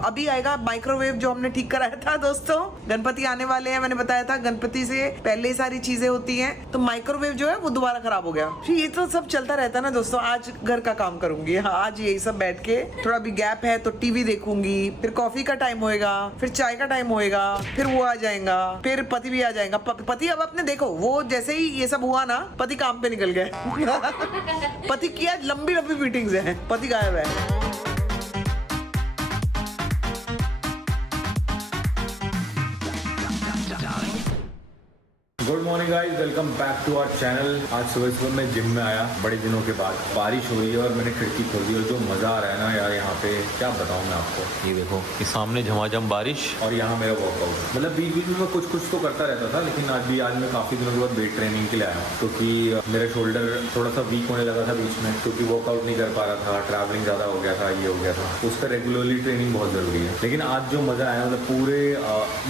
अभी आएगा माइक्रोवेव जो हमने ठीक कराया था दोस्तों। गणपति आने वाले हैं, मैंने बताया था गणपति से पहले ही सारी चीजें होती हैं, तो माइक्रोवेव जो है वो दोबारा खराब हो गया। फिर ये तो सब चलता रहता है ना दोस्तों। आज घर का काम करूंगी, हाँ आज यही सब बैठ के, थोड़ा भी गैप है तो टीवी देखूंगी, फिर कॉफी का टाइम होएगा, फिर चाय का टाइम होएगा, फिर वो आ जाएगा, फिर पति भी आ जाएगा। पति अब अपने देखो, वो जैसे ही ये सब हुआ ना, पति काम पे निकल गए। पति की आज लंबी लंबी मीटिंग्स है, पति गायब है। Good morning guys, welcome back to our channel. आज सुबह सुबह मैं जिम में आया बड़े दिनों के बाद। बारिश हो रही है और मैंने खिड़की खोल दी और जो मज़ा आ रहा है ना यार यहाँ पे, क्या बताऊँ मैं आपको। ये देखो, ये सामने झमाझम बारिश और यहाँ मेरा वर्कआउट। मतलब बीच बीच में मैं कुछ कुछ तो करता रहता था, लेकिन आज मैं काफ़ी दिनों के बाद वेट ट्रेनिंग के लिए आया हूँ, क्योंकि मेरा शोल्डर थोड़ा सा वीक होने लगा था बीच में, क्योंकि वर्कआउट नहीं कर पा रहा था, ट्रैवलिंग ज़्यादा हो गया था, ये हो गया था। उस पर रेगुलरली ट्रेनिंग बहुत ज़रूरी है। लेकिन आज जो मज़ा आया, मतलब पूरे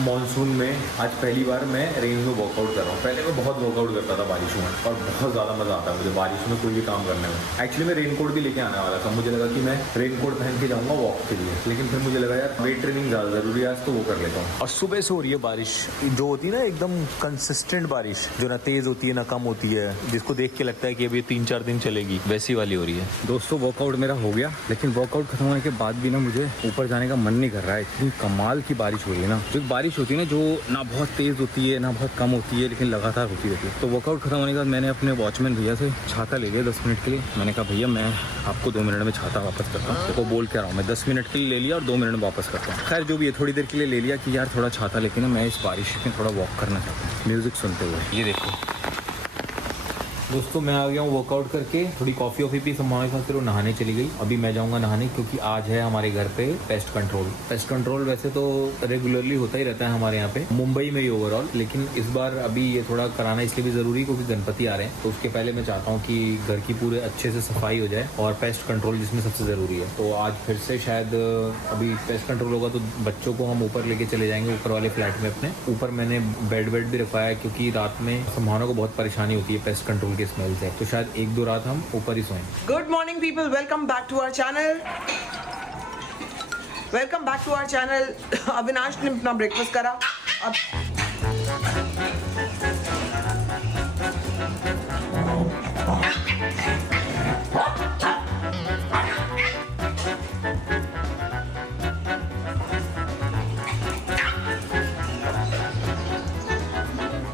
मानसून में आज पहली बार मैं रेन में वर्कआउट कर रहा हूँ। पहले मैं बहुत वर्कआउट करता था बारिशों में, और बहुत ज़्यादा मज़ा आता है मुझे बारिश में कोई भी काम करने में। एक्चुअली मैं रेनकोट भी लेके आने वाला था, मुझे लगा कि मैं रेनकोट पहन के जाऊँगा वॉक के लिए, लेकिन फिर मुझे लगा यार वेट ट्रेनिंग ज़्यादा ज़रूरी है आज, तो वो कर लेता हूँ। और सुबह से हो रही है बारिश, जो होती है ना एकदम कंसिस्टेंट बारिश, जो ना तेज़ होती है ना कम होती है, जिसको देख के लगता है कि अभी 3-4 दिन चलेगी, वैसी वाली हो रही है। दोस्तों वर्कआउट मेरा हो गया, लेकिन वर्कआउट खत्म होने के बाद भी ना मुझे ऊपर जाने का मन नहीं कर रहा है। इतनी कमाल की बारिश हो रही है ना, जो बारिश होती है ना, जो ना बहुत तेज़ होती है ना बहुत कम होती है, लेकिन लगातार होती रहती है। तो वर्कआउट खत्म होने के बाद मैंने अपने वॉचमैन भैया से छाता ले लिया 10 मिनट के लिए। मैंने कहा भैया मैं आपको 2 मिनट में छाता वापस करता हूँ। देखो बोल क्या रहा हूँ मैं, 10 मिनट के लिए ले लिया और 2 मिनट में वापस करता हूँ। खैर जो भी है, थोड़ी देर के लिए ले लिया कि यार थोड़ा छाता लेके ना मैं इस बारिश में थोड़ा वॉक करना चाहता हूँ म्यूजिक सुनते हुए। ये देखो दोस्तों, मैं आ गया हूँ वर्कआउट करके, थोड़ी कॉफ़ी वॉफ़ी पी, सम्मान के साथ फिर वो नहाने चली गई। अभी मैं जाऊँगा नहाने, क्योंकि आज है हमारे घर पे पेस्ट कंट्रोल। पेस्ट कंट्रोल वैसे तो रेगुलरली होता ही रहता है हमारे यहाँ पे, मुंबई में ही ओवरऑल, लेकिन इस बार अभी ये थोड़ा कराना इसलिए भी ज़रूरी, क्योंकि गणपति आ रहे हैं। तो उसके पहले मैं चाहता हूँ कि घर की पूरे अच्छे से सफाई हो जाए, और पेस्ट कंट्रोल जिसमें सबसे ज़रूरी है। तो आज फिर से शायद अभी पेस्ट कंट्रोल होगा, तो बच्चों को हम ऊपर लेके चले जाएंगे, ऊपर वाले फ्लैट में अपने। ऊपर मैंने बेड भी रखवाया है, क्योंकि रात में सम्मानों को बहुत परेशानी होती है पेस्ट कंट्रोल के स्मेल से, तो शायद 1-2 रात हम ऊपर ही सोएं। Good morning people, welcome back to our channel. Welcome back to our channel. Avinash ने अपना ब्रेकफास्ट करा। अब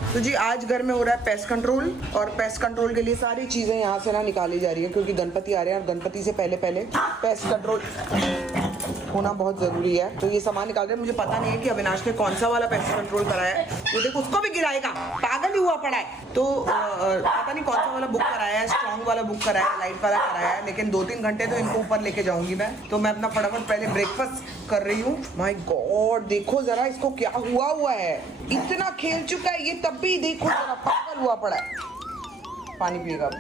तो जी आज घर में हो रहा है पेस्ट कंट्रोल, और पेस्ट कंट्रोल के लिए सारी चीजें यहाँ से ना निकाली जा रही है, क्योंकि गणपति आ रहे हैं और गणपति से पहले पहले पेस्ट कंट्रोल होना बहुत जरूरी है। तो ये सामान निकाल रहे हैं। मुझे पता नहीं है कि अविनाश ने कौन सा वाला पेस्ट कंट्रोल कराया है। वो देखो उसको भी गिराएगा, पागल ही हुआ पड़ा है। तो पता नहीं कौन सा वाला बुक कराया है, स्ट्रॉन्ग वाला बुक कराया है, लाइट वाला कराया है, लेकिन 2-3 घंटे तो इनको ऊपर लेके जाऊंगी मैं। तो मैं अपना फटाफट पहले ब्रेकफास्ट कर रही हूँ। माय गॉड, देखो जरा इसको क्या हुआ है, इतना खेल चुका है ये, तब भी देखो जरा पागल हुआ पड़ा है। पानी पिएगा।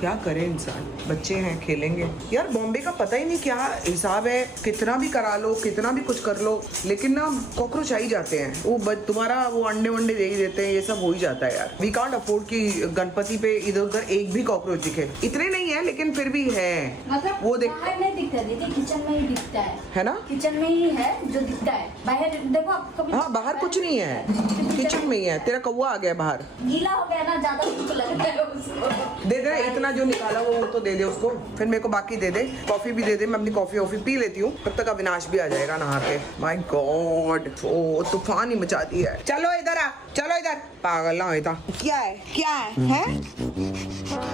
क्या करे इंसान, बच्चे हैं खेलेंगे यार। बॉम्बे का पता ही नहीं क्या हिसाब है, कितना भी करा लो, कितना भी कुछ कर लो, लेकिन ना कॉकरोच आ ही जाते हैं। वो तुम्हारा वो अंडे वंडे दे ही देते हैं, ये सब हो ही जाता है यार। वी कांट अफोर्ड कि गणपति पे इधर उधर एक भी कॉकरोच दिखे। इतने नहीं है लेकिन फिर भी है। मतलब वो देख बाहर नहीं दिखता दीदी, किचन में ही दिखता है ना, किचन में ही है जो दिखता है। बाहर देखो आप कभी, हाँ बाहर कुछ नहीं है, किचन में ही है। तेरा कौवा आ गया बाहर, गीला हो गया ना, ज्यादा भूख लगता है उसको। दे दे इतना जो निकाला वो तो दे दे उसको, फिर मेरे को बाकी दे दे। कॉफी भी दे दे, मैं अपनी कॉफी वॉफी पी लेती हूँ, तब तक अविनाश भी आ जाएगा नहा के। माय गॉड, ओ तूफान ही मचा दी है। चलो इधर आ, चलो इधर, पागल ना होता। क्या है क्या है,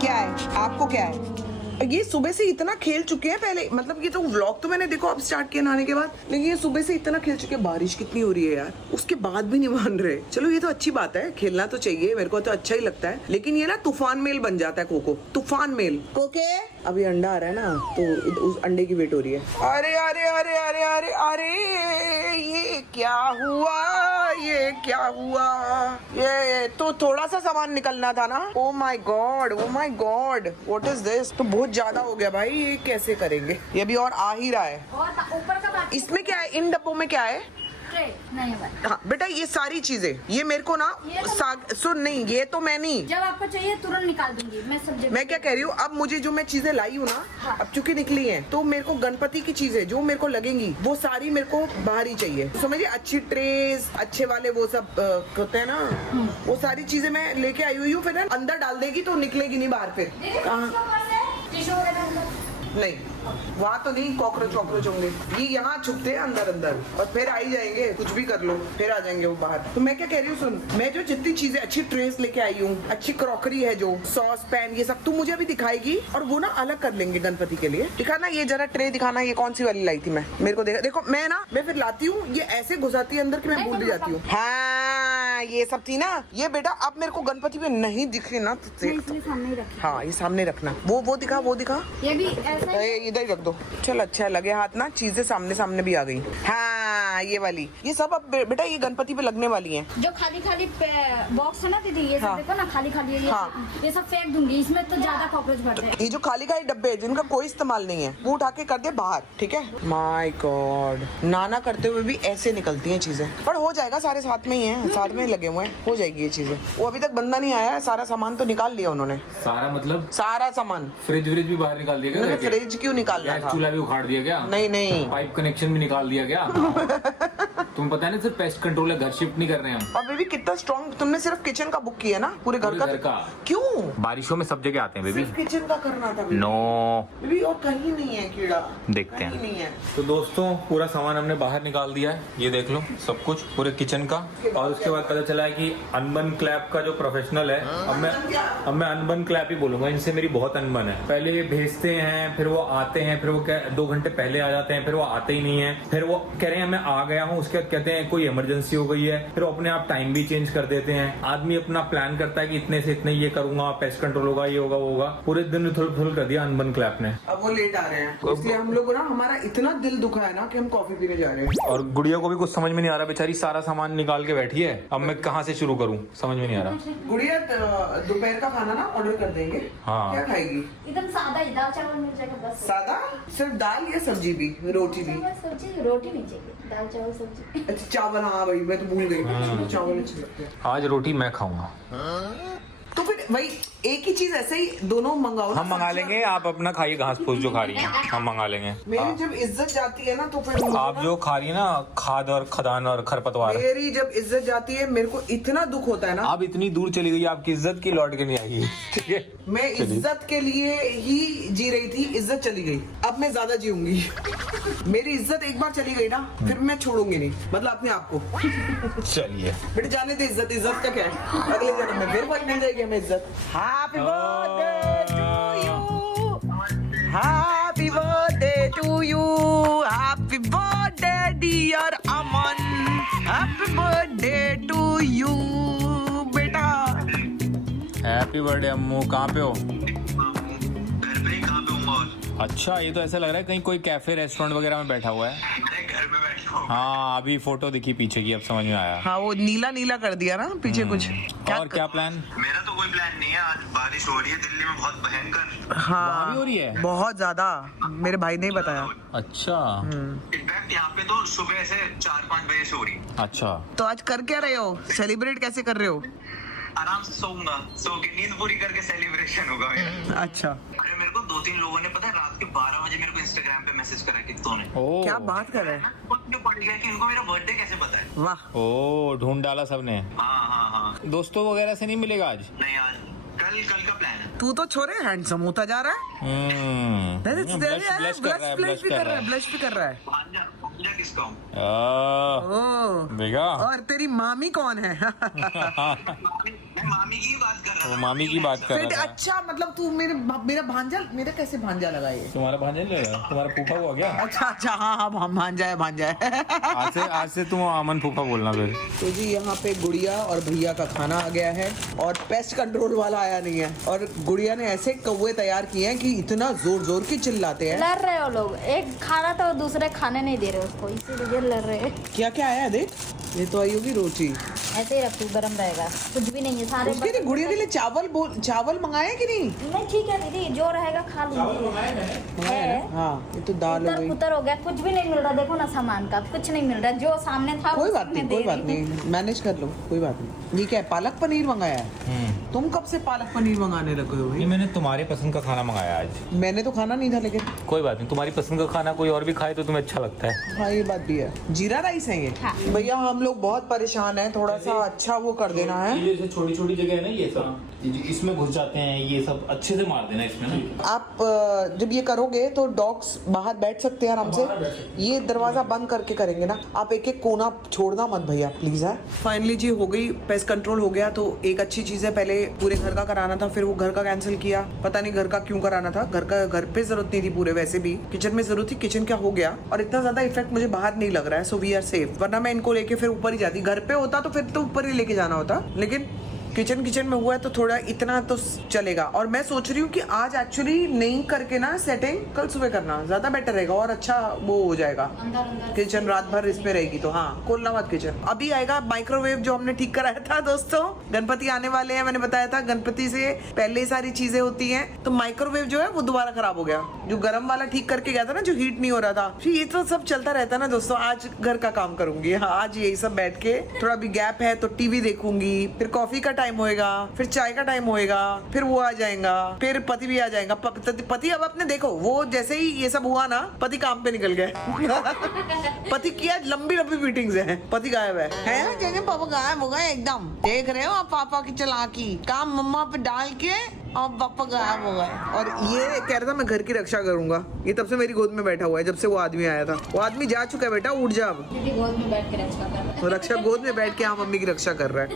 क्या है आपको, क्या है? ये सुबह से इतना खेल चुके हैं पहले, मतलब ये तो व्लॉग तो मैंने देखो अब स्टार्ट किया नहाने के बाद, लेकिन ये सुबह से इतना खेल चुके हैं। बारिश कितनी हो रही है यार, उसके बाद भी नहीं मान रहे। चलो ये तो अच्छी बात है, खेलना तो चाहिए, मेरे को तो अच्छा ही लगता है, लेकिन ये ना तूफान मेल बन जाता है। कोको तूफान मेल। कोके अभी अंडा आ रहा है ना, तो उस अंडे की वेट हो रही है। अरे अरे अरे अरे अरे अरे, ये क्या हुआ, ये क्या हुआ? ये तो थोड़ा सा सामान निकलना था ना। Oh my God, oh my God, what is this? तो बहुत ज्यादा हो गया भाई, ये कैसे करेंगे? ये भी और आ ही रहा है। और ऊपर का बाकी इसमें क्या है, इन डब्बों में क्या है? ट्रे नहीं भाई। हाँ बेटा ये सारी चीजें ये मेरे को ना ये तो- सुन नहीं ये तो मैं नहीं, जब आपको चाहिए तुरंत निकाल दूंगी मैं सब्जी। मैं क्या कह रही हूँ अब मुझे जो मैं चीजें लाई हूँ ना हाँ। अब चूंकि निकली हैं तो मेरे को गणपति की चीजें जो मेरे को लगेंगी वो सारी मेरे को बाहर ही चाहिए। समझिए अच्छी ट्रेस अच्छे वाले वो सब होते हैं ना, वो सारी चीजें मैं लेके आई हुई हूँ। फिर अंदर डाल देगी तो निकलेगी नहीं बाहर। फिर कहाँ टिश्यू वगैरह अंदर। नहीं वहाँ तो नहीं, कॉकरोच वॉकरोच होंगे ये यहाँ छुपते हैं अंदर अंदर और फिर आ ही जाएंगे, कुछ भी कर लो फिर आ जाएंगे वो बाहर। तो मैं क्या कह रही हूँ सुन, मैं जो जितनी चीजें अच्छी ट्रेस लेके आई हूँ, अच्छी क्रॉकरी है जो सॉस पैन ये सब तू मुझे अभी दिखाएगी और वो ना अलग कर लेंगे गणपति के लिए। दिखाना ये जरा ट्रे दिखाना, ये कौन सी वाली लाई थी मैं, मेरे को देखो मैं ना मैं फिर लाती हूँ ये ऐसे घुसाती है अंदर कि मैं भूल भी जाती हूँ। हाँ ये सब थी ना ये बेटा अब मेरे को गणपति पे नहीं दिख रही ना तो देख। इसलिए सामने ही रखी। हाँ ये सामने रखना, वो दिखा वो दिखा, ये भी ऐसा ही। इधर ही रख दो। चल अच्छा लगे हाथ ना, चीजें सामने सामने भी आ गई। हाँ ये वाली ये सब अब बेटा ये गणपति पे लगने वाली हैं। जो खाली खाली बॉक्स है ना दीदी, ये सब हाँ। देखो ना खाली खाली है, हाँ। ये सब फेंक दूंगी, इसमें तो ज्यादा कॉकरोच बढ़ते हैं। ये जो खाली खाली डब्बे हैं जिनका कोई इस्तेमाल नहीं है वो उठा के कर दे बाहर, ठीक है। माय गॉड नाना करते हुए भी ऐसे निकलती हैं चीजें, पर हो जाएगा, सारे साथ में ही हैं, साथ में ही लगे हुए हैं, हो जाएगी ये चीजें। वो अभी तक बंदा नहीं आया है, सारा सामान तो निकाल लिया उन्होंने, सारा मतलब सारा सामान। फ्रिज व्रिज भी बाहर निकाल दिया उन्होंने क्या? फ्रिज क्यों निकालना गैस था? चूल्हा भी उखाड़ दिया क्या? नहीं नहीं पाइप कनेक्शन भी निकाल दिया क्या? तुम पता है ना सिर्फ पेस्ट कंट्रोल है, घर शिफ्ट नहीं कर रहे हैं हम। और बेबी कितना स्ट्रॉन्ग, तुमने सिर्फ किचन का बुक किया ना, पूरे घर पूरे घर का। क्यों? बारिशों में सब जगह आते हैं बेबी। सिर्फ किचन का करना था नो बेबी, और कहीं नहीं है कीड़ा, देखते कहीं हैं। नहीं है। तो दोस्तों पूरा सामान हमने बाहर निकाल दिया है, ये देख लो सब कुछ पूरे किचन का। और उसके बाद पता चला है कि अनबन क्लैप का जो प्रोफेशनल है, अब मैं अनबन क्लैप ही बोलूंगा, इनसे मेरी बहुत अनबन है। पहले ये भेजते हैं, फिर वो आते हैं, फिर वो 2 घंटे पहले आ जाते हैं, फिर वो आते ही नहीं है, फिर वो कह रहे हैं मैं आ गया हूँ, उसके बाद कहते हैं कोई इमरजेंसी हो गई है, फिर अपने आप टाइम भी चेंज कर देते हैं। आदमी अपना प्लान करता है कि इतने से इतने ये करूंगा, पेस्ट कंट्रोल होगा, ये होगा, वो होगा, पूरे दिन थोड़ा कर दिया अनबन क्लैप ने। अब वो लेट आ रहे हैं, इसलिए हम लोग ना हमारा इतना दिल दुखा है ना कि हम कॉफी पीने जा रहे हैं। और गुड़िया को भी कुछ समझ में नहीं आ रहा, बेचारी सारा सामान निकाल के बैठी है, अब मैं कहाँ से शुरू करूँ, समझ में नहीं आ रहा। गुड़िया दोपहर का खाना ना ऑर्डर कर देंगे। हाँ। क्या खाएगी? एकदम सादा ही, दाल चावल मिल जाएगा बस। सादा? सिर्फ दाल या सब्जी भी, रोटी भी? सब्जी रोटी नहीं चाहिए, दाल चावल सब्जी। अच्छा चावल, हाँ भाई मैं तो भूल गई, चावल अच्छे लगते हैं। आज रोटी मैं खाऊंगा। तो फिर भाई एक ही चीज ऐसे ही दोनों मंगाओ ना। हम मंगा लेंगे, आप अपना खाइए घास फूस जो खा रही है, हम मंगा लेंगे। मेरी जब इज्जत जाती है ना तो फिर मुझे आप ना- जो खा रही है ना खाद और खदान और खरपतवार, मेरी जब इज्जत जाती है मेरे को इतना दुख होता है ना। आप इतनी दूर चली गई, आपकी इज्जत की लौट के नहीं आई, ठीक है। मैं इज्जत के लिए ही जी रही थी, इज्जत चली गई, अब मैं ज्यादा जीऊंगी। मेरी इज्जत एक बार चली गई ना फिर मैं छोड़ूंगी नहीं, मतलब अपने आप को। चलिए बेटे जाने दे, इज्जत इज्जत का क्या है, अगले जन्म में फिर मिल जाएगी हमें इज्जत। Happy birthday to you, happy birthday to you, happy birthday dear Aman, happy birthday to you बेटा। हैप्पी बर्थडे अम्मू, कहाँ पे हो? घर पे ही, कहाँ पे हूँ और? अच्छा ये तो ऐसा लग रहा है कहीं कोई कैफे रेस्टोरेंट वगैरह में बैठा हुआ है। अरे घर पे बैठा हूँ। हाँ अभी फोटो दिखी पीछे की, अब समझ में आया। हाँ वो नीला नीला कर दिया ना पीछे कुछ। और क्या प्लान? मेरा तो कोई प्लान नहीं है, आज बारिश हो रही है दिल्ली में बहुत भयंकर। वहाँ भी हो रही है? बहुत ज्यादा, मेरे भाई ने ही बताया। अच्छा इनफैक्ट यहाँ पे तो सुबह से 4-5 बजे से हो रही है। अच्छा तो आज कर क्या रहे हो, सेलिब्रेट कैसे कर रहे हो? आराम से सोऊंगा, सो के नींद पूरी करके सेलिब्रेशन होगा मेरा। अच्छा अरे मेरे को 2-3 लोगों ने पता है रात के 12 बजे मेरे को इंस्टाग्राम पे मैसेज करा कितनों ने। ओ क्या बात कर रहे हैं? मुझे पड़ गया कि इनको मेरा बर्थडे कैसे पता है। वाह। ओ ढूंढ डाला सबने। हाँ हाँ हाँ, दोस्तों वगैरह से नहीं मिलेगा आज? नहीं आज कल का प्लान है। तू तो छोरे हैंडसम होता जा रहा है। ब्लश कर रहा है, ब्लश भी कर रहा है, ब्लश भी कर रहा है। भांजा किसका हूँ? ओह, देखा? और तेरी मामी कौन है? मैं मामी की बात कर रहा वो था। मामी की बात कर फिर रहा था। अच्छा मतलब तू मेरा भांजा, मेरा कैसे भांजा लगा ये? तुम्हारा भांजा नहीं लगा? तुम्हारा फूफा हुआ क्या? अच्छा अच्छा हाँ हाँ भांजा है, भांजा है। आज से तुम अमन फूफा बोलना फिर। तो जी यहाँ पे गुड़िया और भैया का खाना आ गया है और पेस्ट कंट्रोल वाला आया नहीं है, और गुड़िया ने ऐसे कौवे तैयार किए हैं कि इतना जोर जोर की चिल्लाते हैं। लड़ रहे हो लोग, एक खाना तो दूसरे खाने नहीं दे रहे उसको, इसीलिए लड़ रहे हैं। क्या क्या आया है देख। ये तो आई होगी रोटी। ऐसे ही रखती हूँ, गर्म रहेगा, कुछ भी नहीं है सारे उसके लिए गुड़िया के लिए चावल मंगाया कि नहीं? नहीं ठीक है दीदी, जो रहेगा खा लूंगी। मंगाया ना? हाँ, ये तो दाल हो उतर गई। पुतर हो गया, कुछ भी नहीं मिल रहा, देखो ना सामान का कुछ नहीं मिल रहा, जो सामने था कोई उसी बात नहीं, में कोई दे बात दी। नहीं, मैनेज कर लो, कोई बात नहीं। ये क्या है, पालक पनीर मंगाया है? तुम कब से पालक पनीर मंगाने लगे हो? ये मैंने तुम्हारे पसंद का खाना मंगाया आज। मैंने तो खाना नहीं था लेकिन। कोई बात नहीं, तुम्हारी पसंद का खाना कोई और भी खाए तो तुम्हें अच्छा लगता है। हाँ ये बात भी है। जीरा राइस है ये? हाँ। भैया हम लोग बहुत परेशान हैं, थोड़ा सा अच्छा वो कर देना है। ये जैसे छोटी छोटी जगह है ना, ये सब इसमें घुस जाते हैं, ये सब अच्छे से मार देना इसमें ना। आप जब ये करोगे तो डॉग्स बाहर बैठ सकते हैं आराम से। ये दरवाजा बंद करके करेंगे ना, आप एक एक कोना छोड़ना मत भैया प्लीज है। फाइनली जी हो गई, पेस्ट कंट्रोल हो गया, तो एक अच्छी चीज है। पहले पूरे घर का कराना था, फिर वो घर का कैंसिल किया, पता नहीं घर का क्यों कराना था। घर पे जरूरत नहीं थी पूरे, वैसे भी किचन में जरूरत थी, किचन क्या हो गया। और इतना ज्यादा इफेक्ट मुझे बाहर नहीं लग रहा है, सो वी आर सेफ। वरना मैं इनको लेके फिर ऊपर ही जाती, घर पे होता तो फिर तो ऊपर ही लेके जाना होता, लेकिन किचन में हुआ है तो थोड़ा इतना तो चलेगा। और मैं सोच रही हूँ कि आज एक्चुअली नहीं करके ना सेटिंग कल सुबह करना ज्यादा बेटर रहेगा और अच्छा वो हो जाएगा। अंदर किचन रात भर इसमें रहेगी तो हाँ, खोलना मत किचन। अभी आएगा माइक्रोवेव जो हमने ठीक कराया था दोस्तों। गणपति आने वाले हैं, मैंने बताया था गणपति से पहले सारी चीजें होती हैं, तो माइक्रोवेव जो है वो दोबारा खराब हो गया। जो गर्म वाला ठीक करके गया था ना, जो हीट नहीं हो रहा था, ये तो सब चलता रहता है ना दोस्तों। आज घर का काम करूंगी, हाँ आज यही सब बैठ के, थोड़ा भी गैप है तो टीवी देखूंगी, फिर कॉफी का टाइम होएगा, फिर चाय का टाइम होएगा, फिर वो आ जाएगा, फिर पति भी आ जाएगा। पति अब अपने देखो, वो जैसे ही ये सब हुआ ना, पति काम पे निकल गए। पति की आज लंबी मीटिंग्स है, पति गायब है ना? जैसे पापा गायब हो गए एकदम, देख रहे हो आप पापा की चालाकी, काम मम्मा पे डाल के और पापा गायब हो गए। और ये कह रहा था मैं घर की रक्षा करूंगा, ये तब से मेरी गोद में बैठा हुआ है, जब से वो आदमी आया था। वो आदमी जा चुका है बेटा, उठ जा अब। दीदी गोद में बैठ के रक्षा कर रहा है। रक्षा गोद में बैठ के हाँ मम्मी की रक्षा कर रहा है।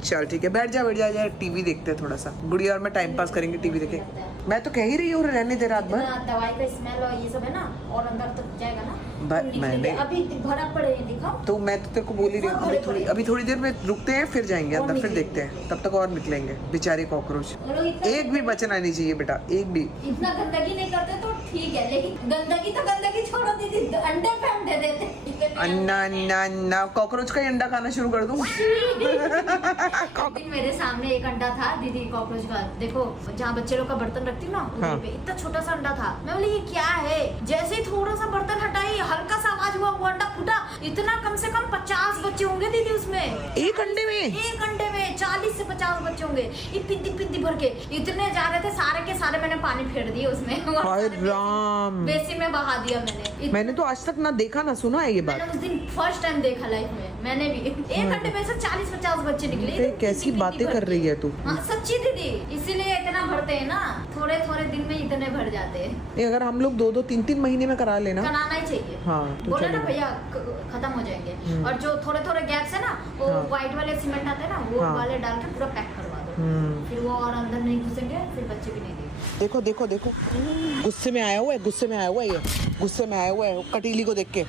चल ठीक है, बैठ जा यार, टीवी देखते हैं थोड़ा सा, गुड़िया और मैं टाइम पास करेंगे, टीवी देखें। मैं तो कह ही रही हूँ रहने दे रात भर। दवाई का स्मेल और ये सब है ना, और अंदर तक जाएगा ना। मैंने अभी भरा पड़े हैं, दिखाओ। तो मैं तो तेरे को बोल ही रही हूँ, अभी थोड़ी देर में रुकते हैं, फिर जाएंगे अंदर, फिर देखते हैं, तब तक और निकलेंगे बेचारे कॉकरोच। एक भी बचना नहीं चाहिए बेटा, एक भी। इतना गंदगी नहीं करते तो ठीक है, लेकिन गंदगी छोड़ो दीदी, अंडे पे अंडे देते। अन्ना कॉकरोच का ही अंडा खाना शुरू कर दूं। दिन मेरे सामने एक अंडा था दीदी, कॉकरोच का, देखो जहाँ बच्चे लोग का बर्तन रखती हूँ ना, हाँ। पे इतना छोटा सा अंडा था। मैं बोली ये क्या है, जैसे ही थोड़ा सा बर्तन हटाई, हल्का सा आवाज हुआ, वो अंडा फूटा। इतना कम से कम 50 बच्चे होंगे दीदी उसमें, एक अंडे में। एक अंडे में 40 से 50 बच्चे होंगे, ये पिंदी भर के इतने जा रहे थे, सारे के सारे मैंने पानी फेर दिए उसमें। हाय राम, बेसिन में बहा दिया मैंने तो आज तक ना देखा ना सुना है ये बात। मैंने उस दिन फर्स्ट टाइम देखा लाइफ में, मैंने भी। एक घंटे में से 40-50 बच्चे निकले। कैसी बातें कर रही है तू? हाँ सच्ची दीदी, इसीलिए इतना भरते हैं ना, थोड़े दिन में इतने भर जाते हैं। नहीं, अगर हम लोग 2-2, 3-3 महीने में करा लेना, कराना ही चाहिए। हाँ, तो बोले ना चलेगा। भैया खत्म हो जाएंगे। और जो थोड़े गैप्स है ना, वो हाँ। व्हाइट वाले सीमेंट आते हैं ना, वो हाँ। वाले डाल के पूरा पैक करवा दो, फिर वो और अंदर नहीं घुसेंगे, फिर बच्चे भी नहीं देंगे। देखो गुस्से में आया हुआ है, ये गुस्से में आया हुआ है कटीली को देख के।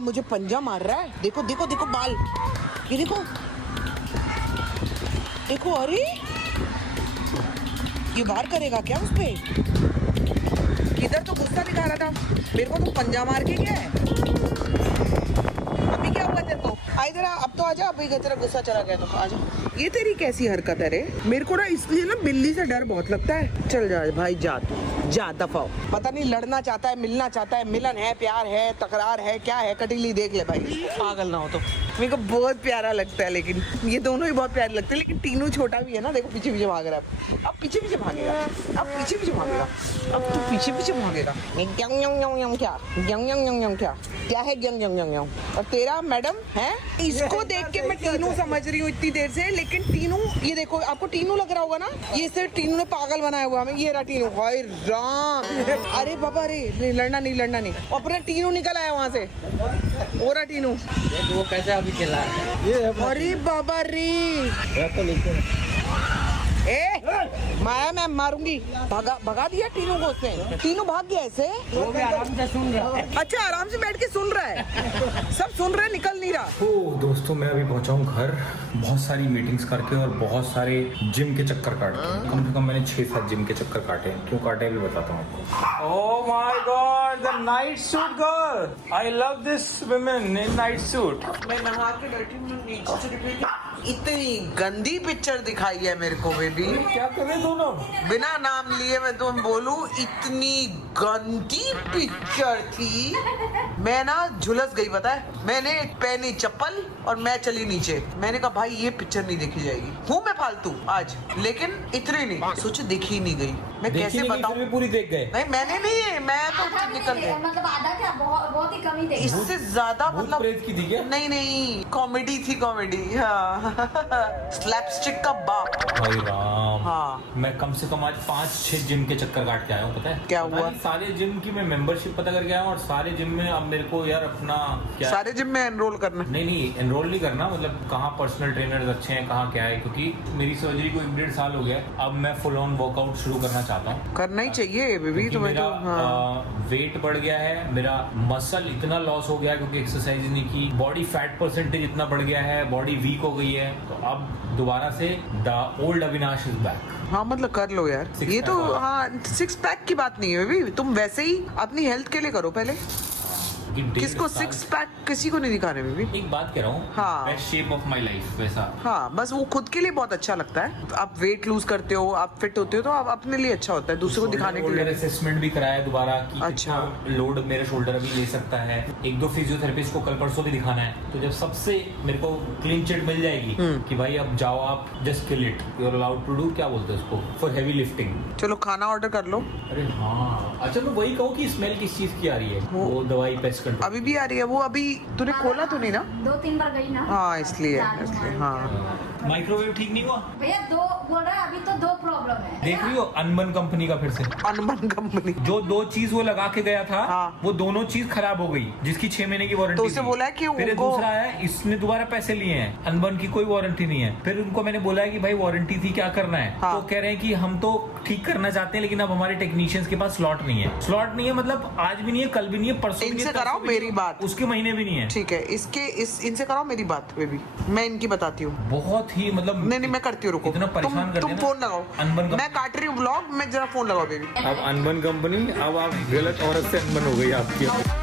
मुझे पंजा मार रहा है। देखो बाल, ये देखो, अरे ये वार करेगा क्या उस पे? किधर तो गुस्सा दिखा रहा था, मेरे को तो पंजा मार के गया है। अभी क्या हुआ तेरे को? आ इधर आ, अब तो आजा, अभी तेरा गुस्सा चला गया तो आजा। ये तेरी कैसी हरकत है रे? मेरे को ना इसलिए ना बिल्ली से डर बहुत लगता है। चल जा भाई, जा दफा हो। पता नहीं लड़ना चाहता है, मिलना चाहता है, मिलन है, प्यार है, तकरार है, क्या है? कटीली देख ले भाई, पागल ना हो तो। मेरे को बहुत प्यारा लगता है, लेकिन ये दोनों ही बहुत प्यारे लगते हैं। लेकिन टीनू छोटा भी है ना, देखो पीछे भाग रहा है। अब पीछे भागेगा, अब पीछे भागेगा, अब तो पीछे भागेगा। क्या है ग्यांग? और तेरा मैडम है, इसको देख के मैं टीनू समझ रही हूँ इतनी देर से, लेकिन टीनू, ये देखो आपको टीनू लग रहा होगा ना, ये सिर्फ टीनू ने पागल बनाया हुआ हमें। ये रहा टीनू, हाय राम। अरे बाबा, अरे लड़ना नहीं। अपना टीनू निकल आया वहाँ से, वो रहा टीनू। वो कैसे अभी चला अरे बाबा रे, माया मैं मारूंगी। भगा दिया तीनों को उसने। तीनों भाग गया ऐसे। वो भी आराम से सुन रहा है। अच्छा आराम से बैठ के सुन रहा है। सब सुन रहे, निकल नहीं रहा। ओ दोस्तों, मैं अभी पहुंचा हूँ घर, बहुत सारी मीटिंग्स करके और बहुत सारे जिम के चक्कर काट के। कम से कम मैंने 6-7 जिम के चक्कर काटे हैं। क्यों काटे भी बताता हूँ आपको। Oh my God, the night suit girl. I love this women in night suit. मैं नहा के बैठी हूँ, नीचे से निकली। इतनी गंदी पिक्चर दिखाई है मेरे को बेबी। क्या कर रहे दोनों? बिना नाम लिए मैं तुम्हें बोलूं, इतनी गंदी पिक्चर थी। मैं ना झुलस गई, पता है। मैंने पहनी चप्पल और मैं चली नीचे। मैंने कहा भाई ये पिक्चर नहीं देखी जाएगी। हूँ मैं फालतू आज, लेकिन इतनी नहीं सोचे, देखी नहीं गई। मैं कैसे बताऊं? पूरी देख गए। नहीं मैंने नहीं, मैं तो निकल गई। मतलब आधा क्या, बहुत ही कम ही थे। इससे ज्यादा मतलब प्रेत की थी क्या? नहीं कॉमेडी थी, कॉमेडी। हाँ स्लैपस्टिक का बाप। भाई राम, हाँ। मैं कम से कम आज 5-6 जिम के चक्कर काट के आया हूँ। पता है क्या पता हुआ? नहीं, सारे जिम की मैं मेंबरशिप पता करके आया हूँ और सारे जिम में अब मेरे को यार अपना क्या, सारे जिम में एनरोल करना। नहीं एनरोल नहीं करना, मतलब कहाँ पर्सनल ट्रेनर्स अच्छे हैं, कहाँ क्या है। क्योंकि मेरी सर्जरी को 1-1.5 साल हो गया है। अब मैं फुल ऑन वर्कआउट शुरू करना चाहता हूँ। करना ही चाहिए बेबी क्योंकि तुम्हें मेरा तो। हाँ। वेट बढ़ गया है, मेरा मसल इतना लॉस हो गया क्योंकि एक्सरसाइज नहीं की। बॉडी फैट परसेंटेज इतना बढ़ गया है, बॉडी वीक हो गई है। तो अब दोबारा से the old Avinash is back. हाँ मतलब कर लो यार। Six ये तो pack। हाँ 6 पैक की बात नहीं है बेबी, तुम वैसे ही अपनी हेल्थ के लिए करो पहले। किसको 6 पैक किसी को नहीं दिखाने बेबी। एक बात कह रहा हूँ, हाँ। Best shape of my life वैसा। हाँ बस वो खुद के लिए बहुत अच्छा लगता है। आप वेट लूज करते हो, आप फिट होते हो, तो आप अपने लिए अच्छा होता है, दूसरों को दिखाने के लिए। असेसमेंट भी कराया दोबारा कि अच्छा। कितना लोड मेरे शोल्डर अभी ले सकता है। 1-2 फिजियोथेरेपिस्ट को कल परसों भी दिखाना है। तो जब सबसे मेरे को क्लीन चिट मिल जाएगी कि भाई अब जाओ आप just kill it, you are allowed to do, क्या बोलते हैं उसको, फॉर हेवी लिफ्टिंग। चलो खाना ऑर्डर कर लो। अरे हाँ, अच्छा मैं वही कहूँ कि स्मेल किस चीज की आ रही है? वो दवाई पेस्ट कंट्रोल अभी भी आ रही है वो। अभी तूने खोला तो नहीं ना? 2-3 बार गई ना। हाँ इसलिए हाँ। माइक्रोवेव ठीक नहीं हुआ? भैया 2 बोल रहा है, अभी तो 2 प्रॉब्लम है। देख रही हो अनबन कंपनी का फिर से अनबन कंपनी। जो 2 चीज वो लगा के गया था, हाँ। वो दोनों चीज खराब हो गई, जिसकी 6 महीने की वारंटी तो उसे बोला है कि फिर उनको- दूसरा है, इसने दोबारा पैसे लिए हैं, अनबन की कोई वारंटी नहीं है। फिर उनको मैंने बोला है कि भाई वारंटी थी, क्या करना है? हाँ। तो कह रहे हैं कि हम तो ठीक करना चाहते हैं, लेकिन अब हमारे टेक्नीशियंस के पास स्लॉट नहीं है। स्लॉट नहीं है मतलब आज भी नहीं है, कल भी नहीं है, परसों भी नहीं इनसे है, तरसों कराओ भी नहीं मेरी है, बात। उसके महीने भी नहीं है। ठीक है, इनसे कराओ मेरी बात बेबी, मैं इनकी बताती हूँ। बहुत ही मतलब नहीं मैं करती हूँ, रुको। इतना परेशान कर तुम देना। फोन लगाओ। अनबन मैं काट रही हूँ ब्लॉग, मैं जरा फोन लगाओ बेबी। अब अनबन कंपनी, अब आप गलत औरत से अनबन हो गई आपकी।